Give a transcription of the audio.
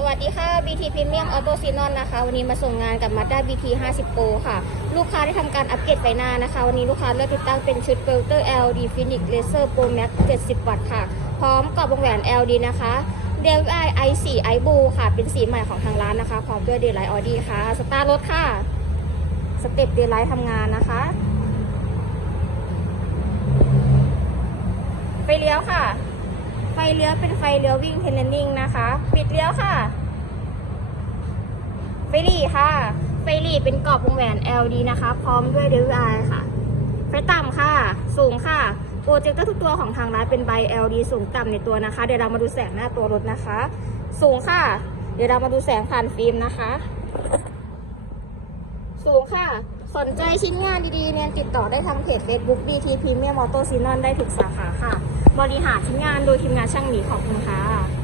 สวัสดีค่ะ BT Premium Auto s y n o n นะคะ วันนี้มาส่งงานกับ Mazda BT 50 Pro ค่ะ ลูกค้าได้ทำการอัปเกรดไฟหน้านะคะ วันนี้ลูกค้าเลือกติดตั้งเป็นชุด Filter LED Phoenix Laser Pro Max 70 วัตต์ค่ะ พร้อมกับวงแหวน LED นะคะ DVI i4 i Blue ค่ะ เป็นสีใหม่ของทางร้านนะคะ พร้อมด้วย Daylight Audi ค่ะ สตาร์รถค่ะ สเต็ป Daylight ทำงานนะคะไฟเลี้ยวค่ะ ฟเลี้ยวเป็นไฟเลี้ยววิ่งเทนนิ่งนะคะ ปิดเลี้ยวค่ะ ไฟหลีค่ะ ไฟหลีเป็นกรอบวงแหวน LED นะคะ พร้อมด้วย DVI ค่ะ ไฟต่ำค่ะ สูงค่ะ โปรเจคเตอร์ทุกตัวของทางร้านเป็นใบ LED สูงต่ำในตัวนะคะ เดี๋ยวเรามาดูแสงหน้าตัวรถนะคะ สูงค่ะ เดี๋ยวเรามาดูแสงผ่านฟิล์มนะคะ สูงค่ะสนใจชิ้นงานดีๆ เนี่ยติดต่อได้ทางเพจ Facebook BT Premium Auto s y n o n ได้ทุกสาขาค่ะ บริหารชิ้นงานโดยทีมงานช่างหมีขอบคุณค่ะ